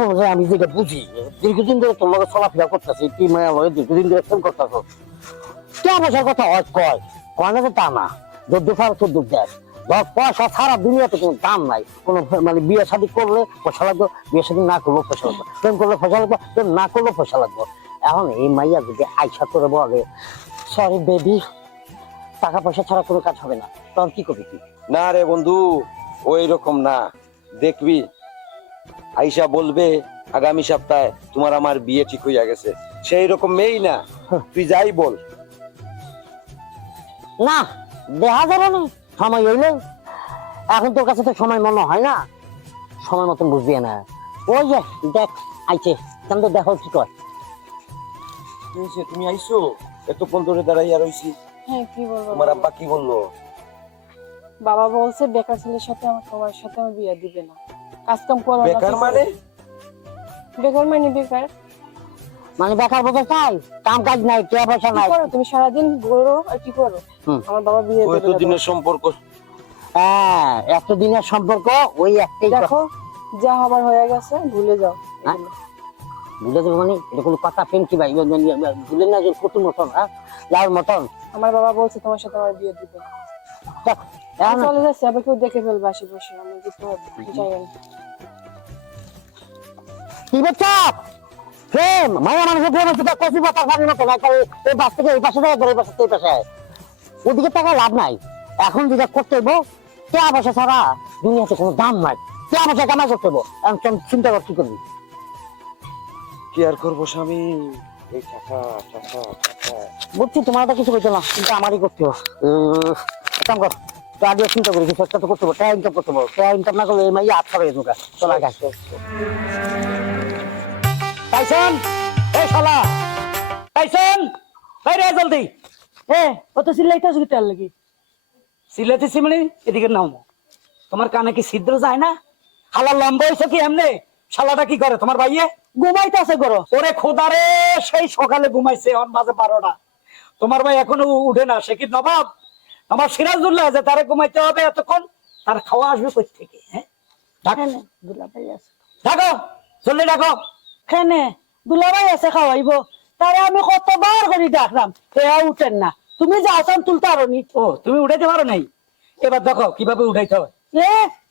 আইসা আমি যেটা বুঝি। দীর্ঘদিন ধরে লগে চলাফেরা করতেছি তুই মায়া লগে দীর্ঘদিন ধরে ফোন করতেছ? কে পয়সার কথা হয়? কয়। কয় তা না। যদ্দুর ফার চোদ্দুর দেয় ধর, পয়সা সারা দুনিয়াতে কোনো দাম নাই। কোনো মানে বিয়ে শাদী করলে পয়সা লাগবে, বিয়ে শাদী না করলেও পয়সা লাগবে। প্রেম করলে পয়সা লাগবে, প্রেম না করলেও পয়সা লাগবে। এখন এই মাইয়া যদি আইসা করে বলে সরি বেবি টাকা পয়সা ছাড়া কোনো কাজ হবে না। তখন কি করবি তুই? না রে বন্ধু ওই রকম না। দেখবি আইসা বলবে আগামী সপ্তাহে তোমার আমার বিয়ে ঠিক হইয়া গেছে। সেই রকম মেয়েই না তুই যাই বল। না দেখা যাবে না সময় হইলে। এখন তোর কাছে তো সময় মনে হয় না। সময় মতন বুঝবি না। ওই যে দেখ আইছে। কেন দেখো কি কয়। তুমি আইছো? এতক্ষণ ধরে দাঁড়াইয়া রইছি। হ্যাঁ কি বলব? তোমার আব্বা কি বলল? বাবা বলছে বেকার ছেলের সাথে আমার তোমার সাথে আমার বিয়ে দিবে না। কাজ কাম করো বেকার মানে? বেকার মানে বেকার। মানে বেকার চাই কাম কাজ নাই কে পয়সা নাই। করো তুমি? সারাদিন ঘুরো আর কি করো? আমার বাবা বিয়ে ওই দেবে। তো দিনের সম্পর্ক? হ্যাঁ এতদিনের সম্পর্ক ওই একটাই দেখো যা হবার হয়ে গেছে ভুলে যাও। হ্যাঁ? ভুলে যাব মানে এটা কোনো কথা প্রেম কি ভাই? ভুলে না যে কত মতন হ্যাঁ? মতন। আমার বাবা বলছে তোমার সাথে আমার বিয়ে দিবে চলে যাচ্ছি আবার কেউ দেখে ফেলবে আশেপাশে আমি যেতে হবে যাই আমি। কি প্রেম মায়া মানুষের প্রেম হচ্ছে কচি পাতা না তাই এই পাশ থেকে এই পাশে যায় এই পাশে এই পাশে ওদিকে টাকা লাভ নাই। এখন যেটা করতে হইব পয়সা ছাড়া দুনিয়াতে কোনো দাম নাই। কে পয়সা কামাই করতে হইব? এখন চিন্তা কর কি করবি। কি আর করব স্বামী? এই টাকা টাকা টাকা। বুঝছি তোমার তো কিছু করতে না কিন্তু আমারই করতে হবে কাম কর। তো আগে চিন্তা করি কিছু একটা তো করতে হবে টাকা ইনকাম করতে হবে। টাকা ইনকাম না করলে এই মাইয়া আটকা যাবে চলা গেছে টাইসন! এই শালা! টাইসন! বাইরে জলদি! এ কত চিল্লাইতেছ কি তার লাগি? চিল্লাইতেছি মানে এদিকে নাও। তোমার কানে কি ছিদ্র যায় না? হালা লম্বা হয়েছে কি এমনি? শালাটা কি করে তোমার ভাইয়ে? ঘুমাইতেছে করো ওরে খোদারে সেই সকালে ঘুমাইছে অন বাজে বারোটা। তোমার ভাই এখনও উঠে না সে কি নবাব? আমার সিরাজুল্লাহ আছে তারে ঘুমাইতে হবে এতক্ষণ তার খাওয়া আসবে কই থেকে হ্যাঁ? দুলাভাই আছে। ডাকো চলে ডাকো। খেনে দুলাভাই আছে খাওয়াইব। তারে আমি কতবার করে ডাকলাম হেয়া উঠেন না। তুমি যাওছেন তুলতে পারনি ও তুমি উঠাইতে পারো নাই? এবার দেখো কীভাবে উঠাইতে হয়। এ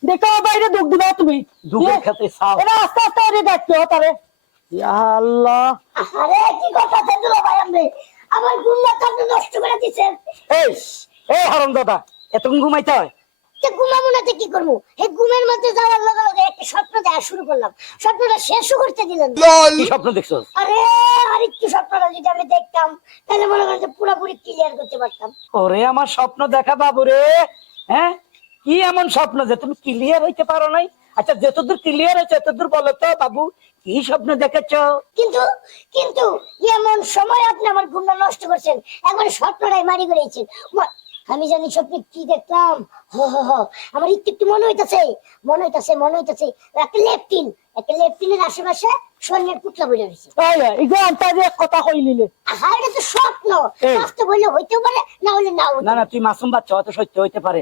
দেখো বাইরে দুঃখ দিবা তুমি। দুধের খেতে চাও। এটা আস্তে আস্তে করে ডাকতে হবে তারে। ইয়া আল্লাহ। আরে কি কথা দিল ভাই আপনি আমার নষ্ট করে দিচ্ছেন এই হরম দাদা এতক্ষণ ঘুমাইতে হয়। তো ঘুমাবো না তো কি করব? এই ঘুমের মধ্যে যাওয়ার লগে লগে একটা স্বপ্ন দেখা শুরু করলাম। স্বপ্নটা শেষও করতে দিলেন কি স্বপ্ন দেখছ আরে আর একটু স্বপ্নটা যদি আমি দেখতাম তাহলে মনে করেন যে পুরোপুরি ক্লিয়ার করতে পারতাম। ওরে আমার স্বপ্ন দেখা বাবু রে। হ্যাঁ? কি এমন স্বপ্ন যে তুমি ক্লিয়ার হইতে পারো নাই? আচ্ছা যতদূর ক্লিয়ার হয়েছে ততদূর বলো তো বাবু কি স্বপ্ন দেখেছ? কিন্তু কিন্তু এমন সময় আপনি আমার ঘুমটা নষ্ট করছেন। একবার স্বপ্নটাই মারি করেছেন। আমি জানি স্বপ্নে কি দেখলাম। হ হ হ। আমার একটু একটু মনে হইতাছে মনে হইতাছে মনে হইতাছে। একটা লেফটিন একটা লেফটিনের আশেপাশে স্বর্ণের পুতলা বলে রয়েছে কথা কই নিলে আহা এটা তো স্বপ্ন। বাস্তব হইলে হইতেও পারে না হলে হইতে না না তুই মাসুম বাচ্চা হয়তো সত্য হইতে পারে।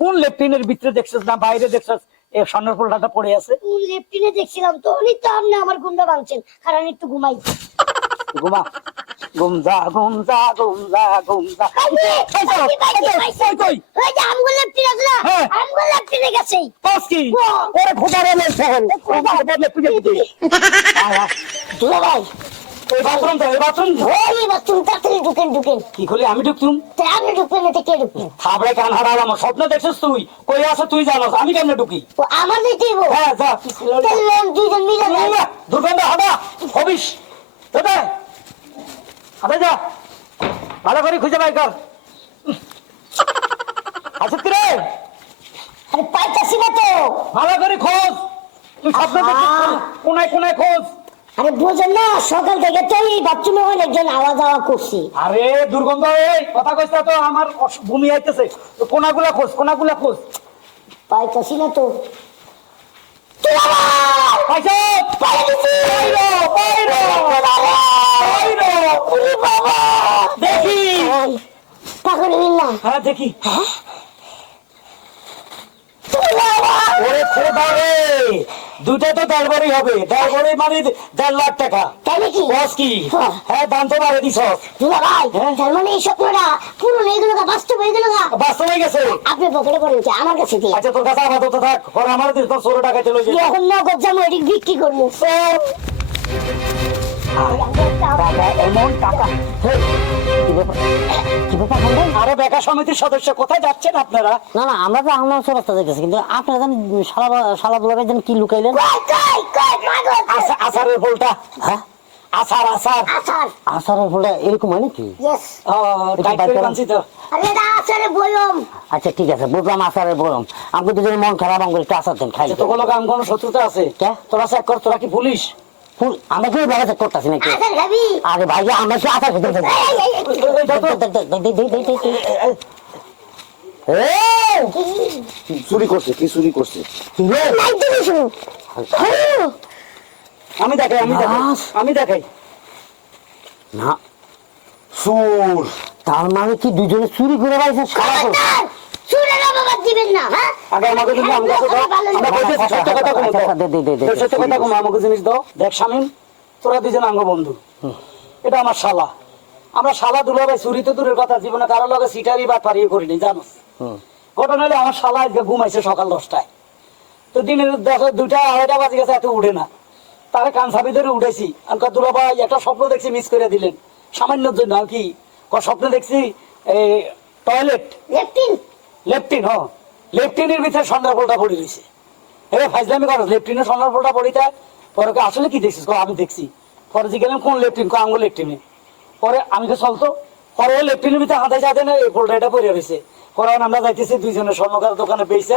কোন লেফটিনের ভিতরে দেখছিস না বাইরে দেখছিস এ স্বর্ণের ফুলটা পড়ে আছে? কোন লেফটিনে দেখছিলাম তো উনি তো আপনি আমার গুন্ডা ভাঙছেন কারণ একটু ঘুমাই। ঘুমা ঘুমজা ঘুমজা ঘুমজা ঘুমজা কই কই? ওই যে আমগুলো লেফটিন আছে। আমগুলো লেফটিনে গেছে। পাস কি? ওরে খোদারে লে ফেল। লেফটিনে দিতে দুলা ভাই? এই বাথরুম তো এই বাথরুম ওই বাথরুম তাড়াতাড়ি ঢুকেন ঢুকেন। কি করলি? আমি ঢুকতুম? আপনি ঢুকবেন না কে ঢুকবেন থাবড়ে কান হারাল আমার স্বপ্ন দেখছিস তুই। কই আছো তুই জানোস আমি কেমনে ঢুকি? ও আমার হ্যাঁ যা। তাহলে দুইজন মিলে যাই। দুর্গন্ধ হাদা হবিস। দাদা যা। ভালো করে খুঁজে বাই কর। আসিস কি রে? আরে পাইতাছি না তো। ভালো করে খোঁজ। তুই স্বপ্ন দেখছিস আহা। কোনায় কোনায় খোঁজ। আরে বোঝেন না সকাল থেকে তো এই বাথরুমে অনেকজন আওয়া যাওয়া করছি। আরে দুর্গন্ধ এই কথা কইছ তো আমার আইতেছে। তো কোনাগুলা খোঁজ কোনাগুলা খোঁজ। পাইতাছি না তো। পাইছো? ওরে বাবা। দেখি। হইন হ্যাঁ দেখি। ওরে খোদা রে। দুইটা তো বাড়ি হবে। বাড়ি মানে দেড় লাখ টাকা। তাই নাকি? বস কি? হ্যাঁ। হ্যাঁ দাম তো বাড়ে দিছ দুলা ভাই হ্যাঁ? তার মানে এই স্বপ্নটা পুরনো এগুলো বাস্তব এগুলো বাস্তব হয়ে গেছে। আপনি পকেটে পড়েন কি? আমার কাছে দিয়ে আচ্ছা তোর কাছে আপাতত থাক। পরে আমার দিস তোর ষোলো টাকা চলে যাবে এখন নগদ যাব এটি বিক্রি করব। এমন টাকা হেই, কি ব্যাপার কি ব্যাপার বললেন? আরও বেকার সমিতির সদস্য কোথায় যাচ্ছেন আপনারা? না না আমরা তো রাস্তা দেখতেছি কিন্তু আপনারা যেন কি লুকাইলেন? হ্যাঁ? আসারের ফলটা এরকম হয় নাকি? আচ্ছা ঠিক আছে বুঝলাম আসারের বললাম আমাকে দুজনে মন খারাপ আমাকে একটু আসার দেন খাই তো কাম কোনো শত্রুতা আছে? তোরা চেক কর তোরা কি পুলিশ? ফুল আমরা কি বেড়াতে করতেছি নাকি আরে ভাই আমরা কি আসার খেতে এই, এই, এই, চুরি করছে কি চুরি করছে আমি দেখাই আমি দেখাই আমি দেখাই না চুর তার মানে কি দুজনে চুরি করে পাইছে সারা দিবেন না হ্যাঁ? আগে আমাকে আমরা কইতেছি সত্য কথা কমো দে, দে, দে, দে, তোর সত্য কথা কমো আমাকে জিনিস দাও। দেখ স্বামীন তোরা দুজন আঙ্গ বন্ধু। এটা আমার শালা। আমরা শালা দুলাভাই চুরি তো দূরের কথা জীবনে কারও লগে সিটারি বা পারিয়ে করিনি জানোস? ঘটনা হলে আমার শালা আজকে ঘুমাইছে সকাল দশটায়। তো দিনের দেখো দুটা আড়াইটা বাজে গেছে এত উঠে না। তারে কান সাবি ধরে উঠেছি। কয় একটা স্বপ্ন দেখছি মিস করে দিলেন। সামান্যর জন্য কি? স্বপ্ন দেখছি এই টয়লেট লেফটিন লেফটিন হ। লেফটিনের ভিতরে সন্ধ্যার ফলটা পড়ে রয়েছে। এবার ফাইজলামি করো লেফটিনের সন্ধ্যার ফলটা পড়িতে পরে কয়, আসলে কি দেখছিস? আমি দেখছি। পরে যে গেলাম কোন লেফটিন কয় আঙ্গুল লেফটিনে পরে আমি তো চলতো। পরে লেফটিনের ভিতরে হাতে যাতে না এই ফলটা এটা পড়ে রয়েছে। পরে আমরা যাইতেছি দুইজনের স্বর্ণকার দোকানে পেয়েছে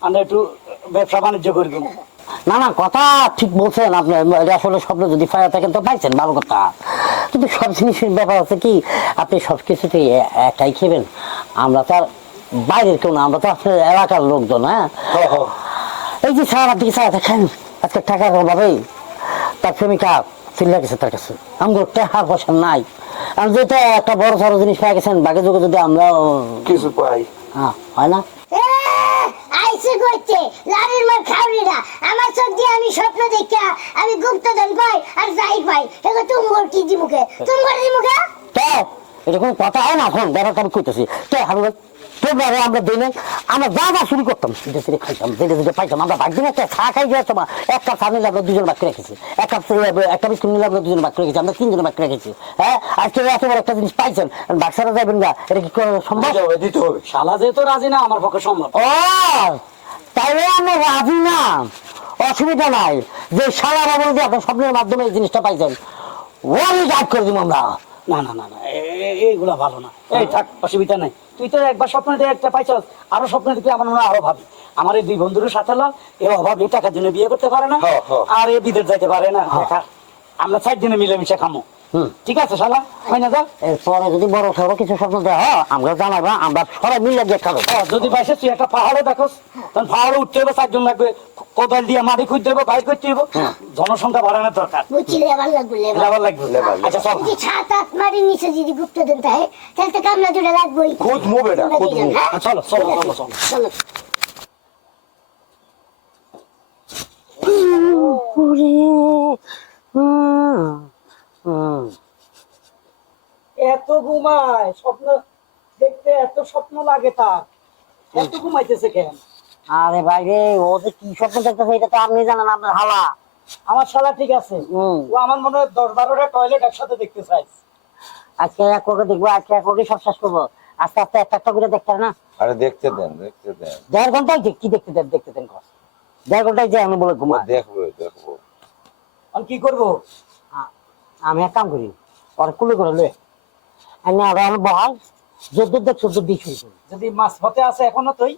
আমরা একটু ব্যবসা বাণিজ্য করে দেবো। না না কথা ঠিক বলছেন আপনি আসলে স্বপ্ন যদি ফায়ার থাকেন তো পাইছেন ভালো কথা। কিন্তু সব জিনিসের ব্যাপার আছে কি আপনি সব কিছুতে এ- একাই খেবেন। আমরা তো আর বাইরের কেউ না আমরা তো আপনার এলাকার লোকজন হ্যাঁ? এই যে স্যার আপনি স্যার দেখেন? আজকে টাকার অভাবে তার প্রেমিকা চিল্লা গেছে তার কাছে। আমার টাকার পয়সা নাই। আর যেটা একটা বড় সড়ো জিনিস পেয়ে গেছেন বাকি যুগে যদি আমরা কিছু পাই। হ্যাঁ হয় না? আইসে করতে লাড়ির মার খাওয়ারিরা আমার চোখ দিয়ে আমি স্বপ্ন দেখা আমি গুপ্তধন পাই আর যাই পাই। এগো কি এটা কোনো কথা হয় না এখন? ব্যাপারটা আমি কইতেছি। কে? হারু ভাই? তোমরা আমরা দিই নাই আমরা যা যা শুরু করতাম সেটা সেটা খাইতাম যেটা যেটা পাইতাম আমরা ভাগ্য একটা চা খাই যাওয়ার সময় এক কাপ চা নিলে আমরা দুজন বাকি রেখেছি এক কাপ একটা বিস্কুট নিলে আমরা দুজন বাকি রেখেছি আমরা তিনজন বাকি রেখেছি হ্যাঁ? আজকে এত বড় একটা জিনিস পাইছেন বাক্সারা যাবেন না এটা কি সম্ভব? দিতে হবে শালা যেহেতু রাজি না আমার পক্ষে সম্ভব। ও তাইলে আমরা রাজি না। অসুবিধা নাই। যে সারা বাবু যে আপনার স্বপ্নের মাধ্যমে এই জিনিসটা পাইছেন ওয়ান গাইড করে দিব আমরা। না না না এইগুলা ভালো না। এই থাক অসুবিধা নাই। তুই তো একবার স্বপ্ন দিয়ে একটা পাইছস আরও স্বপ্ন দেখলে আমার মনে হয় আরও ভাবি আমার এই দুই বন্ধুর সাথে লাভ এ অভাব এই টাকার জন্য বিয়ে করতে পারে না। আর এ বিদেশ যাইতে পারে না। আমরা চার দিনে মিলেমিশে খামো। হুম। ঠিক আছে শালা? হয় না এরপরে যদি বড় সড়ো কিছু স্বপ্ন দেয় হয়, আমরা জানাব আমরা সবাই মিলে গিয়ে খাব। যদি বাইসে তুই একটা পাহাড়ে দেখোস তখন পাহাড়ে উঠতে হবে চারজন লাগবে। কোদাল দিয়ে মাটি খুঁজতে হবে বাইর করতে হবে জনসংখ্যা বাড়ানোর দরকার। বুঝছি লেবার লাগবে লেবার। লেবার লাগবে আচ্ছা চল। যদি মারি নিচে যদি গুপ্তধন থাকে তাহলে তো কামলা দুটা লাগবেই। খুদ মুভ এটা তোমরা খুদ হ্যাঁ? চলো চলো চলো চলো। চলো। এত ঘুমায় স্বপ্ন দেখতে এত স্বপ্ন লাগে তার। এত ঘুমাইতেছে কেন? আরে ভাই রে ও যে কি স্বপ্ন দেখতেছে এটা তো আপনি জানেন আপনার হালা আমার শালা ঠিক আছে। ও আমার মনে হয় দশ বারোটা টয়লেট একসাথে দেখতে চাই আজকে এক করে দেখব আজকে এক করে সব শেষ করব। আস্তে আস্তে একটা একটা করে দেখতে না? আরে দেখতে দেন দেখতে দেন। দেড় ঘন্টায় কি দেখতে দেন দেখতে দেন কর দেড় ঘন্টায় যে আমি বলে ঘুমা দেখব দেখব। আমি কি করব? আমি এক কাম করি ওর কুলে করে লয়ে। আমি আর আমার বহাল যদ্দ দেখ চোদ্দ দিয়ে শুরু করি। যদি মাছ পথে আছে এখনও তুই?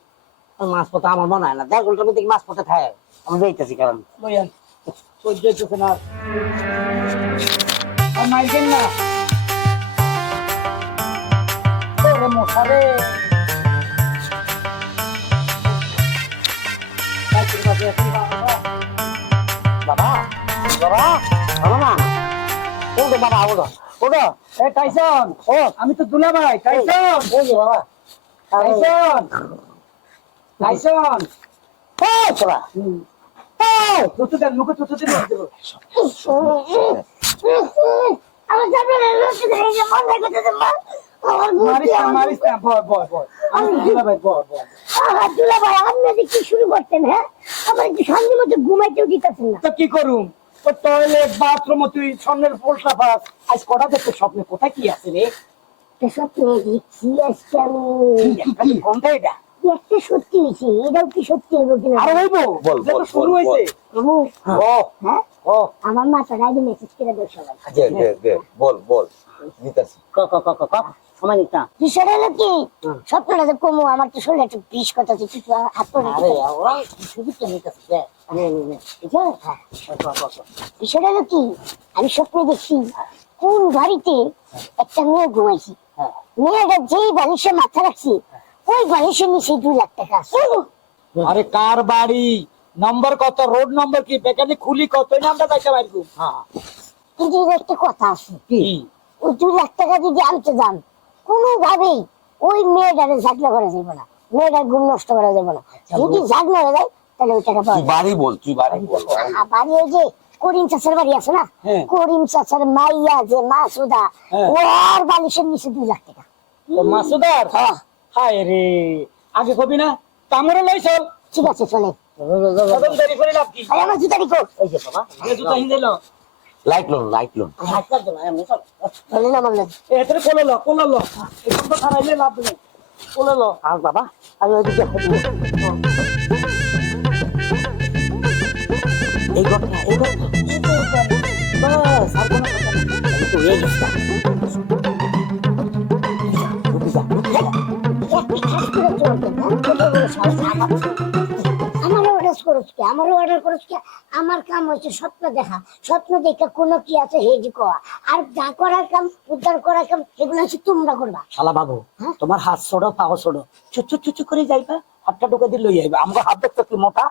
মাছ পথে আমার মনে হয় না। দেড় ঘণ্টার মধ্যে মাছ পথে খায়। আমি যাইতেছি কারণ। সহ্য না? মাইকেন না। মশারে। বাবা। বাবা বাবা বাবা না ওটো বাবা ওটো ওটো এ টাইসন। ও। আমি তো দুলা ভাই টাইসন ওই বাবা। টাইসন। টাইসন এই চলা হুম। তুতু দেন মুখে তুতু দিন আমার জানালা লক্ষ্য ধরে যে মন রেখেছে মা আমার মারিস বুদ্ধি না আমার মারিস না বয় বয় বয় আমি দুলা ভাই বয় বয় আহা, দুলা ভাই আপনি যে কি শুরু করতেন হ্যাঁ? আমার একটু শান্তি মতো ঘুমাইতেও দিতেছেন না। তো কি করুম? টয়লেট বাথরুম তুই স্বর্ণের পাস আজ কটা দেখতে স্বপ্নে? কোথায় কি আছে রে? সত্যি দেখছি আজকে আমি কোনটা এটা একটা সত্যি হয়েছে এটাও কি সত্যি হইব কিনা? আর হইবো? বল, বল, শুরু বল, প্রভু ও হ্যাঁ। ও আমার মাথা রাগে মেসেজ করে দেয় সবাই। দে দে দে বল বল। নিতাছি ক ক ক ক ক? আমার নিতা। বিষয়টা হলো কি? স্বপ্নটা তো কমু আমার তো শরীরে একটু বিষ কথা আছে কিছু হাত পড়ে আরে ওরা শুধু তো নিতেছে নে নে নে ঠিক আছে? হ্যাঁ। ক হলো আমি স্বপ্নে দেখছি কোন বাড়িতে একটা মেয়ে ঘুমাইছি। হ্যাঁ। মেয়েটা যেই বালিশে মাথা রাখছি ওই বালিশের নিচে দুই লাখ টাকা আছে। আরে কার বাড়ি? নম্বর কত? রোড নম্বর কি? বেকানি খুলি কত? নামটা যাইতে পারব হ্যাঁ। কিন্তু একটা কথা আছে। কি? ওই দুই লাখ টাকা যদি আনতে যান কোনোভাবেই ওই মেয়েটারে ঝাঁকলা করা যাবে না। মেয়েটার ঘুম নষ্ট করা যাবে না। যদি ঝাঁকলা হয়ে যায় তাহলে ওই টাকা পাওয়া বাড়ি বল তুই বাড়ি বল। বাড়ি ওই যে করিম চাচার বাড়ি আছে না? হ্যাঁ। করিম চাচার মাইয়া যে মাসুদা হ্যাঁ। ওর বালিশের নিচে দুই লাখ টাকা। মাসুদার? হায়। রে আগে কবি না? তামরে লই চল। ঠিক আছে চলে। Light loan light loan. কোলে লো কোলে লাভ নেই। কোলে আর বাবা আমি এই ঘটনা এই ঘটনা। বাস আর কোনো আমারও অর্ডার করছ কি? আমারও অর্ডার করছ কি? আমার কাম হচ্ছে স্বপ্ন দেখা। স্বপ্ন দেখে কোনো কি আছে হেজি কোয়া আর যা করার কাম উদ্ধার করার কাম এগুলো হচ্ছে তোমরা করবা। শালা বাবু হ্যাঁ? তোমার হাত ছোড়ো পাও ছোড়ো। চুচু চুচু করে যাইবা হাতটা ঢুকে দিয়ে লই আইবা। আমরা হাত দেখতে কি মোটা?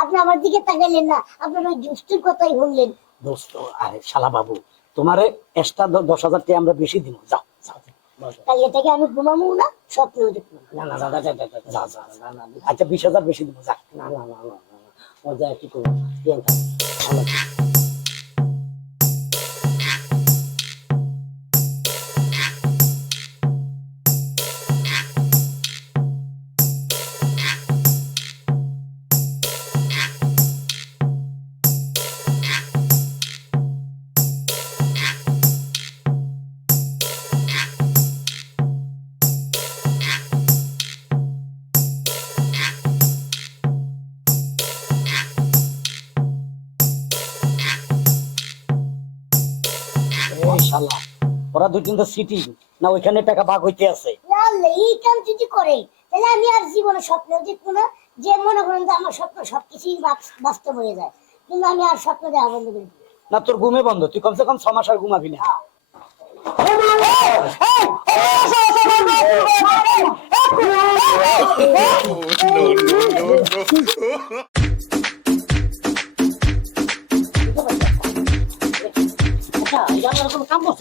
আপনি আমার দিকে তাকাইলেন না আপনার ওই দুষ্টির কথাই শুনলেন দোস্ত আরে শালা বাবু তোমারে এক্সট্রা দশ হাজার টাকা আমরা বেশি দিব যাও। তাই এটাকে আমি ঘুমাবো না স্বপ্ন দেখব না না দাদা যা, যা। আচ্ছা বিশ হাজার বেশি দিব যা না না না না না কি করব ওরা দুই তিনটা সিটি না ওইখানে টাকা ভাগ হইতে আছে এই কাম যদি করে তাহলে আমি আর জীবনে স্বপ্ন দেখব না যে মনে করেন যে আমার স্বপ্ন সবকিছুই বাস- বাস্তব হয়ে যায় কিন্তু আমি আর স্বপ্ন দেখা বন্ধ করি না তোর ঘুমে বন্ধ তুই কমসে কম ছ মাস আর ঘুমাবি না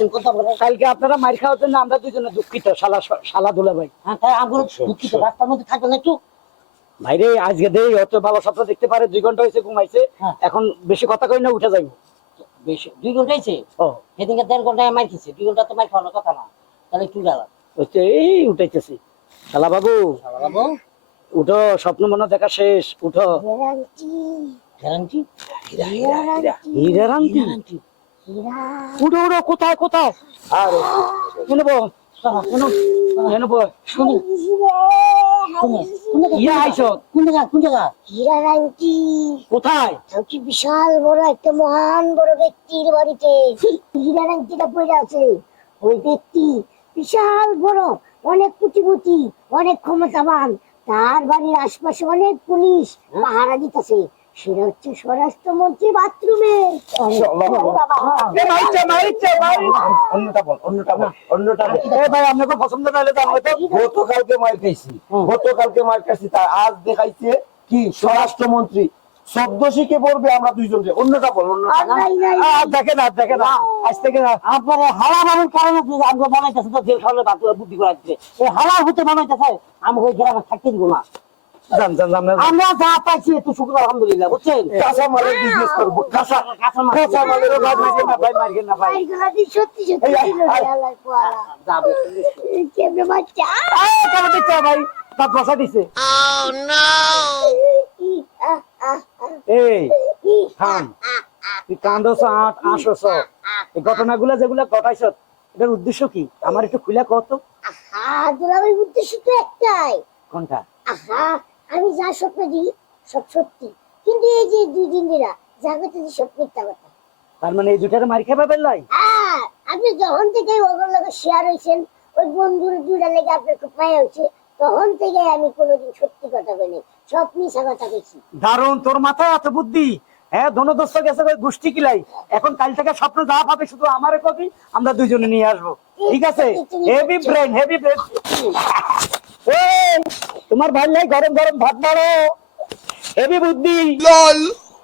করছেন কথা বলে কালকে আপনারা মার খাওয়ার জন্য আমরা দুজনে দুঃখিত শালা শালা দুলা ভাই হ্যাঁ তাই আমার দুঃখিত। রাস্তার মধ্যে থাকবেন একটু? ভাইরে আজকে দেই অত ভালো স্বপ্ন দেখতে পারে দুই ঘণ্টা হয়েছে ঘুমাইছে। হ্যাঁ। এখন বেশি কথা কই না উঠে যাইব। বেশি দুই ঘণ্টা হয়েছে? ও। সেদিনকে দেড় ঘন্টায় মার খেয়েছে দুই ঘণ্টা তো মার খাওয়ানোর কথা না। তাহলে একটু গেল হচ্ছে এই উঠাইতেছি। শালা বাবু বাবু। উঠো স্বপ্ন মনে দেখা শেষ উঠো। গ্যারান্টি গ্যারান্টি কোথায় কোথায় আরে। শুনে বো শুনে। শুনে। আইছো। কোন জায়গা কোন জায়গা? হীরা রাঙ্কি কোথায়? বিশাল বড় একটা মহান বড় ব্যক্তির বাড়িতে। হীরা রাঙ্কিটা পড়ে আছে। ওই ব্যক্তি বিশাল বড় অনেক কুটিপুটি অনেক ক্ষমতাবান। তার বাড়ির আশপাশে অনেক পুলিশ পাহারা দিতেছে। সেটা হচ্ছে স্বরাষ্ট্রমন্ত্রী বাথরুমে। এ মাইছে মাইছে অন্যটা বল অন্যটা বল অন্যটা ভাই আপনাকে পছন্দ না হলে তো আমি তো গতকালকে মার খাইছি। গতকালকে মার খাইছি। তার আজ দেখাইছে কি স্বরাষ্ট্রমন্ত্রী শব্দ পড়বে আমরা দুইজনকে? অন্যটা বল অন্যটা। আর দেখে না আজ থেকে আপনার হালা বাবুর কারণে আমরা বানাইতেছে তো জেল খাওয়ালে বুদ্ধি করাচ্ছে। এই হালা হতে বানাইতেছে আমাকে গ্রামে থাকতে দিব না। জান জান জান আমরা যা পাইছি একটু শুক্র আলহামদুলিল্লাহ বুঝছেন? কাঁচা মালের বিজনেস করব। কাঁচা কাঁচা মাল কাঁচা মালের ভাই না ভাই। না ভাই সত্যি সত্যি ছিল যাবে কেমনে বাচ্চা? দিচ্ছে ভাই? দাঁত বসা দিছে। এই থাম। তুই কান্দছ আট আসছ এই ঘটনাগুলো যেগুলা ঘটাইছ এটার উদ্দেশ্য কি? আমার একটু খুলে কত আহা দুলাভাই উদ্দেশ্য তো একটাই। কোনটা? আহা আমি যা স্বপ্ন দিই সব সত্যি। কিন্তু এই যে দুই দিন দিরা যা কথা দিই সব মিথ্যা কথা। তার মানে এই দুটার মারি খাবে পেলাই হ্যাঁ আপনি যখন থেকে ওগুলোর লগে শেয়ার হয়েছেন ওই বন্ধুর দুইটা লেগে আপনার খুব মায়া হয়েছে তখন থেকে আমি কোনোদিন সত্যি কথা বলি সব মিশা কথা কইছি। দারুণ তোর মাথায় এত বুদ্ধি? হ্যাঁ দোনো দোস্ত গেছে গোষ্ঠী কিলাই? এখন কাল থেকে স্বপ্ন যা পাবে শুধু আমারে কবি আমরা দুইজনে নিয়ে আসব। ঠিক আছে? হেভি ব্রেন হেভি ব্রেন তোমার ভাই নাই গরম গরম ভাত বাড়ো হেভি বুদ্ধি।